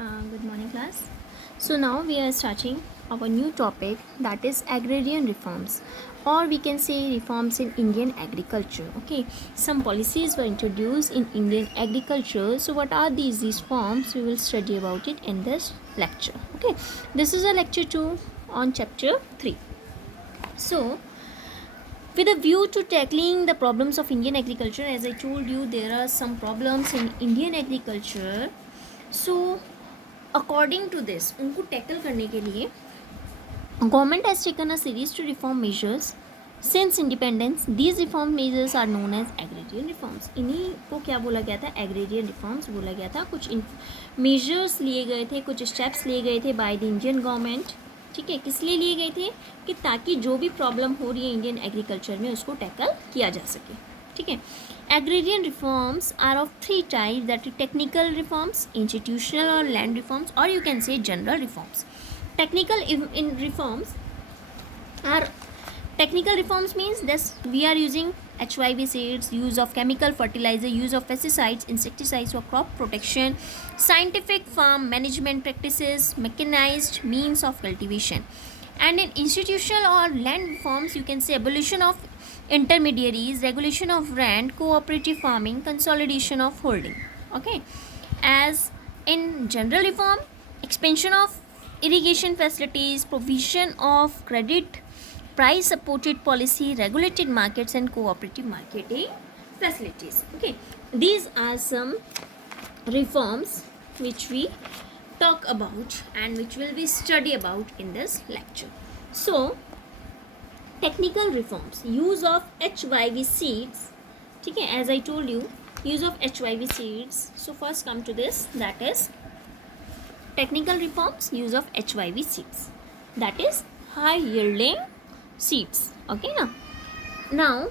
Good morning, class. So now we are starting our new topic, that is agrarian reforms, or we can say reforms in Indian agriculture. Okay, some policies were introduced in Indian agriculture. So what are these reforms? We will study about it in this lecture. Okay, this is a lecture 2 on chapter 3. So with a view to tackling the problems of Indian agriculture, as I told you, there are some problems in Indian agriculture. So according to this उनको tackle करने के लिए government has taken a series to reform measures since independence. These reform measures are known as agrarian reforms. इन्हीं को क्या बोला गया था? एग्रेरियन रिफॉर्म्स बोला गया था. कुछ मेजर्स लिए गए थे, कुछ स्टेप्स लिए गए थे बाय द इंडियन गवर्नमेंट. ठीक है, किस लिए लिए गए थे? कि ताकि जो भी प्रॉब्लम हो रही है इंडियन एग्रीकल्चर में उसको टैकल किया जा सके. ठीक है. Agrarian reforms are of three types, that is technical reforms, institutional or land reforms, or you can say general reforms. Technical reforms means this we are using HYV seeds, use of chemical fertilizer, use of pesticides, insecticides for crop protection, scientific farm management practices, mechanized means of cultivation. And in institutional or land reforms, you can say abolition of intermediaries, regulation of rent, cooperative farming, consolidation of holding. Okay, as in general reform, expansion of irrigation facilities, provision of credit, price supported policy, regulated markets and cooperative marketing facilities. Okay, these are some reforms which we talk about and which will be study about in this lecture. So technical reforms, use of HYV seeds. ठीक है, as I told you, use of HYV seeds. So first come to this, that is technical reforms, use of HYV seeds, that is high yielding seeds. Okay now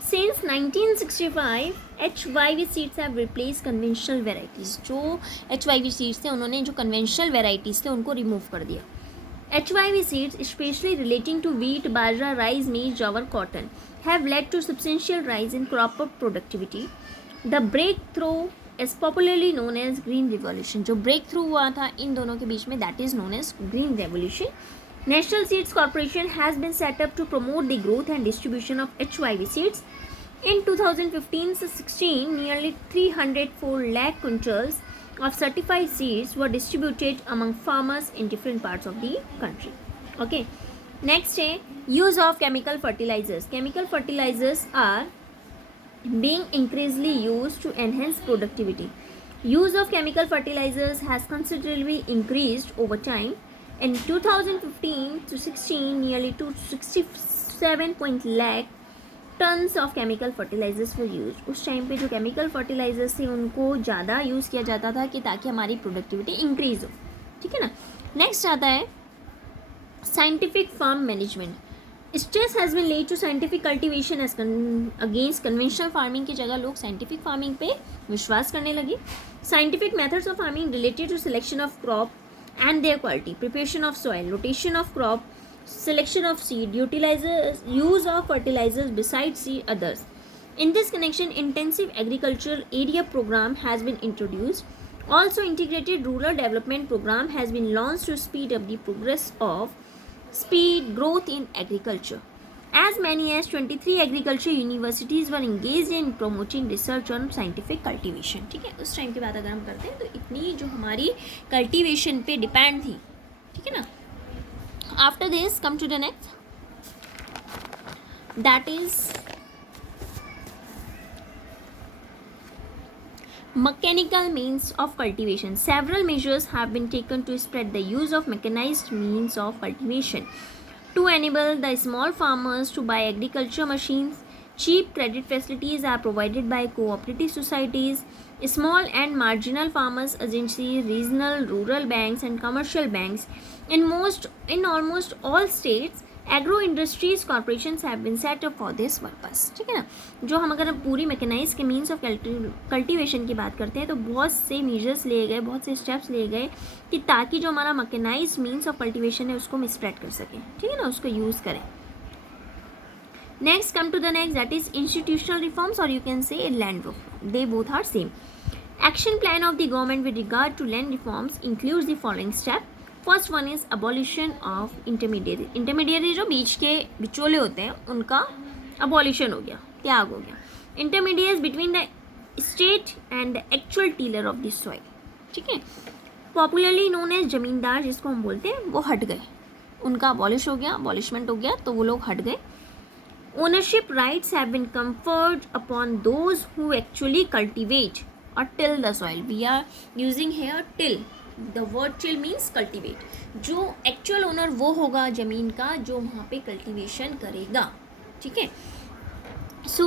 since 1965 HYV seeds have replaced conventional varieties. जो HYV seeds थे उन्होंने जो conventional varieties थे उनको remove कर दिया. HYV seeds, especially relating to wheat, bajra, rice, maize, jowar, cotton, have led to substantial rise in crop productivity. The breakthrough is popularly known as Green Revolution. जो breakthrough हुआ था इन दोनों के बीच में, that is known as Green Revolution. National Seeds Corporation has been set up to promote the growth and distribution of HYV seeds. In 2015-16, nearly 304 lakh quintals of certified seeds were distributed among farmers in different parts of the country. Okay, next है use of chemical fertilizers. Chemical fertilizers are being increasingly used to enhance productivity. Use of chemical fertilizers has considerably increased over time. In 2015 to 16, nearly 267 lakh tons of chemical fertilizers for use. उस time पे जो chemical fertilisers थे उनको ज़्यादा use किया जाता था कि ताकि हमारी प्रोडक्टिविटी इंक्रीज हो. ठीक है ना. नेक्स्ट आता है scientific farm management. Stress has been laid to scientific cultivation as against conventional farming की जगह लोग साइंटिफिक फार्मिंग पे विश्वास करने लगे. Scientific methods of farming related to selection of crop and their quality, preparation of soil, rotation of crop, selection of seed, use of fertilizers besides seed others. In this connection, intensive agricultural area program has been introduced. Also, integrated rural development program has been launched to speed up the progress of growth in agriculture. As many as 23 agriculture universities were engaged in promoting research on scientific cultivation. ठीक है, उस time की बात अगर हम करते हैं तो इतनी जो हमारी कल्टीवेशन पे डिपेंड थी. ठीक है ना. After this come to the next, that is mechanical means of cultivation. Several measures have been taken to spread the use of mechanized means of cultivation. To enable the small farmers to buy agriculture machines, cheap credit facilities are provided by cooperative societies, small and marginal farmers agencies, regional rural banks and commercial banks. In almost all states, agro industries corporations have been set up for this purpose. ठीक है ना. जो हम अगर पूरी mechanise के means of cultivation की बात करते हैं तो बहुत से मेजर्स लिए गए, बहुत से स्टेप्स लिए गए कि ताकि जो हमारा मैकेनाइज मीन्स ऑफ कल्टीवेशन है उसको हम स्प्रेड कर सकें. ठीक है ना, उसको यूज़ करें. Next come to the next, that is institutional reforms और you can say land reform. They both are same. Action plan of the government with regard to land reforms includes the following step. First one is abolition of intermediary. Intermediary जो बीच के बिचौले होते हैं उनका abolition हो गया, त्याग हो गया. Intermediaries between the state and the actual tiller of the soil. ठीक है. Popularly known as जमींदार जिसको हम बोलते हैं वो हट गए, उनका abolish हो गया, abolishment हो गया, तो वो लोग हट गए. Ownership rights have been conferred upon those who actually cultivate or till the soil. We are using here till. The word till means cultivate. जो actual owner वो होगा ज़मीन का जो वहाँ पे cultivation करेगा. ठीक है. So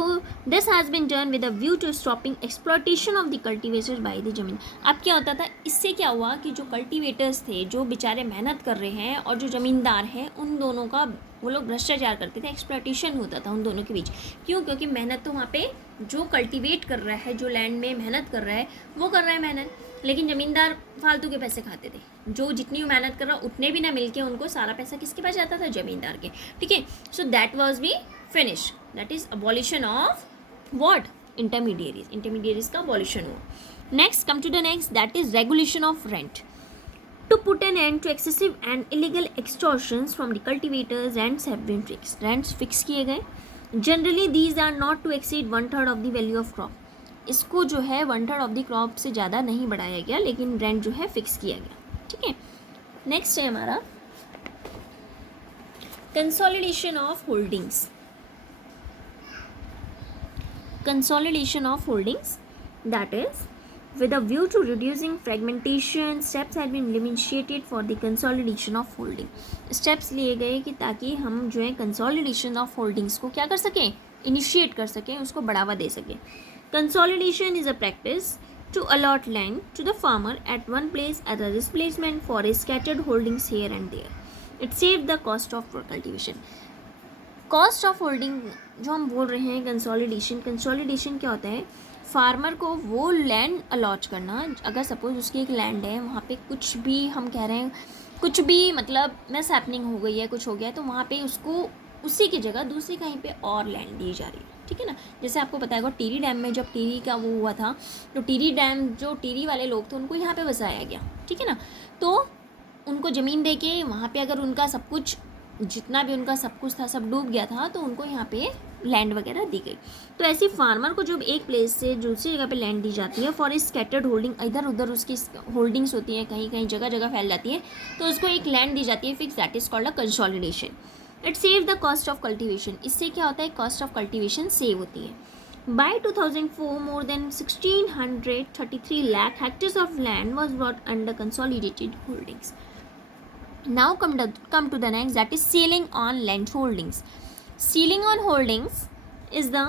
this has been done with a view to stopping exploitation of the cultivators by the ज़मीन. अब क्या होता था, इससे क्या हुआ कि जो कल्टिवेटर्स थे जो बेचारे मेहनत कर रहे हैं और जो ज़मींदार हैं उन दोनों का वो लोग भ्रष्टाचार करते थे, एक्सप्लॉइटेशन होता था उन दोनों के बीच. क्यों? क्योंकि मेहनत तो वहाँ पे जो कल्टिवेट कर रहा है, जो लैंड में मेहनत कर रहा है वो कर रहा है मेहनत, लेकिन ज़मींदार फालतू के पैसे खाते थे. जो जितनी मेहनत कर रहा उतने भी ना मिलके उनको सारा पैसा किसके पास जाता था? ज़मींदार के. ठीक है. So that was be finish. That is abolition of what? Intermediaries. Intermediaries का abolition हुआ. Next, come to the next, that is regulation of rent. To put an end to excessive and illegal extortions from the cultivators, rents have been fixed. Rents fix किए गए. Generally these are not to exceed 1/3 of the value of crop. इसको जो है 1/3 of the crop से ज़्यादा नहीं बढ़ाया गया, लेकिन रेंट जो है फिक्स किया गया. ठीक है. नेक्स्ट है हमारा consolidation of holdings. Consolidation of holdings, that is with a view to reducing fragmentation, steps have been initiated for the consolidation of holding. Steps लिए गए कि ताकि हम जो है consolidation of holdings को क्या कर सकें, initiate कर सकें, उसको बढ़ावा दे सकें. Consolidation is a practice to allot land to the farmer at one place as a replacement for his scattered holdings here and there. It saves the cost of cultivation. Cost of holding जो हम बोल रहे हैं consolidation क्या होता है? Farmer को वो लैंड अलॉट करना. अगर सपोज उसकी एक लैंड है, वहाँ पे कुछ भी हम कह रहे हैं, कुछ भी मतलब मिस हैपनिंग हो गई है, कुछ हो गया है, तो वहाँ पे उसको उसी की जगह दूसरी कहीं पे और लैंड दी जा रही है. ठीक है ना. जैसे आपको पता है टिहरी डैम में जब टिहरी का वो हुआ था, तो टिहरी डैम जो टिहरी वाले लोग थे उनको यहाँ पे बसाया गया. ठीक है ना. तो उनको ज़मीन दे के वहाँ पे अगर उनका सब कुछ जितना भी उनका सब कुछ था सब डूब गया था, तो उनको यहाँ पे लैंड वगैरह दी गई. तो ऐसे फार्मर को जब एक प्लेस से दूसरी जगह पे लैंड दी जाती है फॉर स्कैटर्ड होल्डिंग, इधर उधर उसकी होल्डिंग्स होती हैं, कहीं कहीं जगह जगह फैल जाती है, तो उसको एक लैंड दी जाती है fix. That is called a consolidation. It save the cost of cultivation. इससे क्या होता है? कॉस्ट ऑफ कल्टिवेशन सेव होती है. By 2004 more than 1633 lakh hectares of land was brought under consolidated holdings. Now come to the next, that is ceiling on land holdings. Ceiling on holdings is the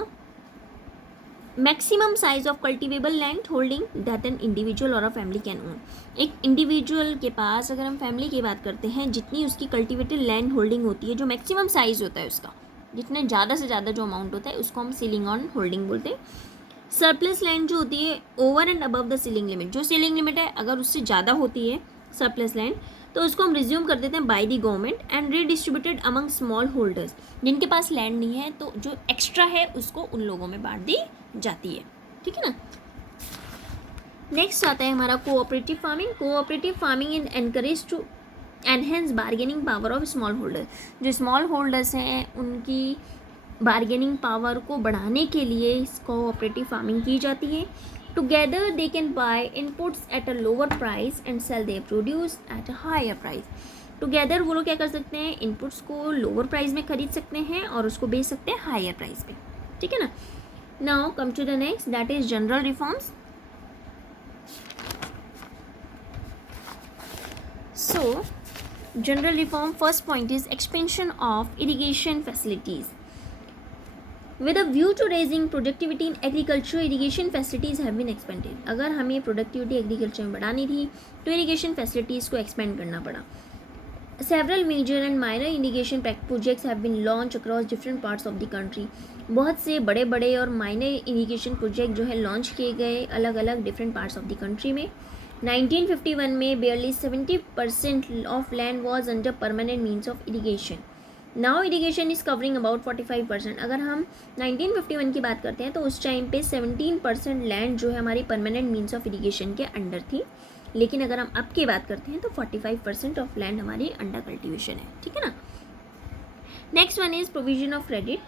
maximum size of cultivable land holding that an individual or a family can own. एक individual के पास, अगर हम family की बात करते हैं, जितनी उसकी कल्टिवेटेड लैंड होल्डिंग होती है, जो मैक्सिमम साइज होता है उसका, जितने ज़्यादा से ज़्यादा जो अमाउंट होता है, उसको हम सीलिंग ऑन होल्डिंग बोलते हैं. सरप्लस लैंड जो होती है over and above the ceiling limit, जो सीलिंग लिमिट है अगर उससे ज़्यादा होती है सरप्लस लैंड, तो उसको हम रिज्यूम कर देते हैं by the government and redistributed among small holders. जिनके पास लैंड नहीं है तो जो एक्स्ट्रा है उसको उन लोगों में बांट दी जाती है. ठीक है ना. नेक्स्ट आता है हमारा cooperative farming. Cooperative farming is encourage to enhance bargaining power of small holder. जो स्मॉल होल्डर्स हैं उनकी बार्गेनिंग पावर को बढ़ाने के लिए कोऑपरेटिव फार्मिंग की जाती है. Together they can buy inputs at a lower price and sell their produce at a higher price. Together वो लोग क्या कर सकते हैं? इनपुट्स को लोअर प्राइस में खरीद सकते हैं और उसको बेच सकते हैं हायर प्राइस पे. ठीक है ना. Now come to the next, that is general reforms. So general reform, first point is expansion of irrigation facilities. With a view to raising productivity in agriculture, irrigation facilities have been expanded. अगर हमें productivity agriculture में बढ़ानी थी तो irrigation facilities को expand करना पड़ा. Several major and minor irrigation projects have been launched across different parts of the country. बहुत से बड़े बड़े और minor irrigation project जो है launch किए गए अलग अलग different parts of the country में. 1951 में barely 70% of land was under permanent means of irrigation. Now irrigation is covering about 45%। अगर हम 1951 की बात करते हैं तो उस टाइम पे 17% लैंड जो है हमारी परमानेंट मीन्स ऑफ इरीगेशन के अंडर थी, लेकिन अगर हम अब की बात करते हैं तो 45% ऑफ लैंड हमारी अंडर कल्टिवेशन है, ठीक है ना। Next one is provision of credit.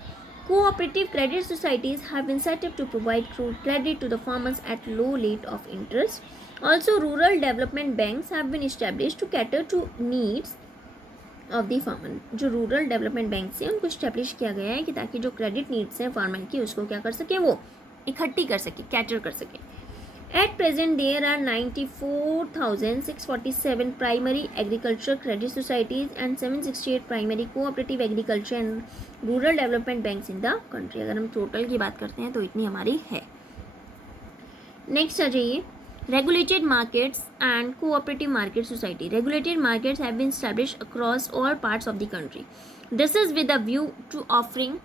Cooperative credit societies have been set up to provide credit to the farmers at low rate of interest. Also, rural development banks have been established to cater to needs of the farmer. जो rural development bank से उनको establish किया गया है कि ताकि जो credit needs हैं फार्मर की उसको क्या कर सके, वो इकट्ठी कर सके, कैटर कर सके. At present, there are 94,647 primary agriculture credit societies and 768 primary cooperative agriculture and rural development banks in the country. अगर हम टोटल की बात करते हैं तो इतनी हमारी है. नेक्स्ट आ जाइए, regulated markets and cooperative market society. Regulated markets have been established across all parts of the country. This is with a view to offering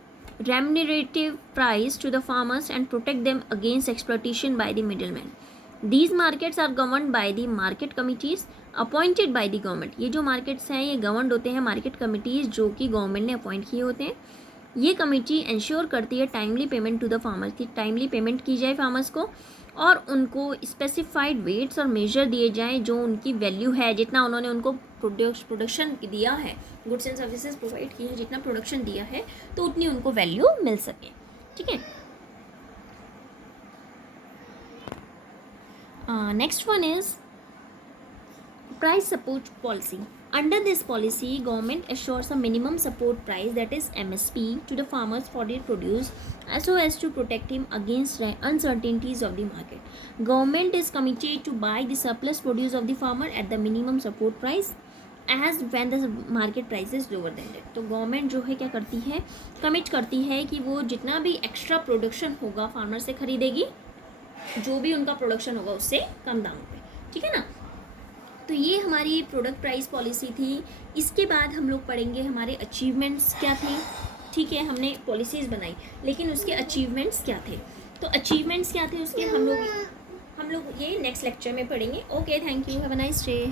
remunerative price to the farmers and protect them against exploitation by the middlemen. These markets are governed by the market committees appointed by the government. ये जो markets हैं ये governed होते हैं market committees जो कि government ने appoint किए होते हैं. ये कमिटी इंश्योर करती है timely payment to the farmers की टाइमली पेमेंट की जाए फार्मर्स को, और उनको स्पेसिफाइड वेट्स और मेजर दिए जाएं जो उनकी वैल्यू है, जितना उन्होंने उनको प्रोडक्शन दिया है, गुड्स एंड सर्विसेज प्रोवाइड की है, जितना प्रोडक्शन दिया है तो उतनी उनको वैल्यू मिल सके, ठीक है. Next one is price support policy. Under this policy, government assures a minimum support price, that is MSP, to the farmers for their produce so as to protect him against uncertainties of the market. Government is committed to buy the surplus produce of the farmer at the minimum support price as when the market price is lower than that. तो government जो है क्या करती है, commit करती है कि वो जितना भी एक्स्ट्रा प्रोडक्शन होगा फार्मर से खरीदेगी, जो भी उनका प्रोडक्शन होगा उससे कम दाम पे, ठीक है ना. तो ये हमारी प्रोडक्ट प्राइस पॉलिसी थी. इसके बाद हम लोग पढ़ेंगे हमारे अचीवमेंट्स क्या थे, ठीक है. हमने पॉलिसीज़ बनाई लेकिन उसके अचीवमेंट्स क्या थे, तो अचीवमेंट्स क्या थे उसके हम लोग ये नेक्स्ट लेक्चर में पढ़ेंगे. Okay, thank you, have a nice day.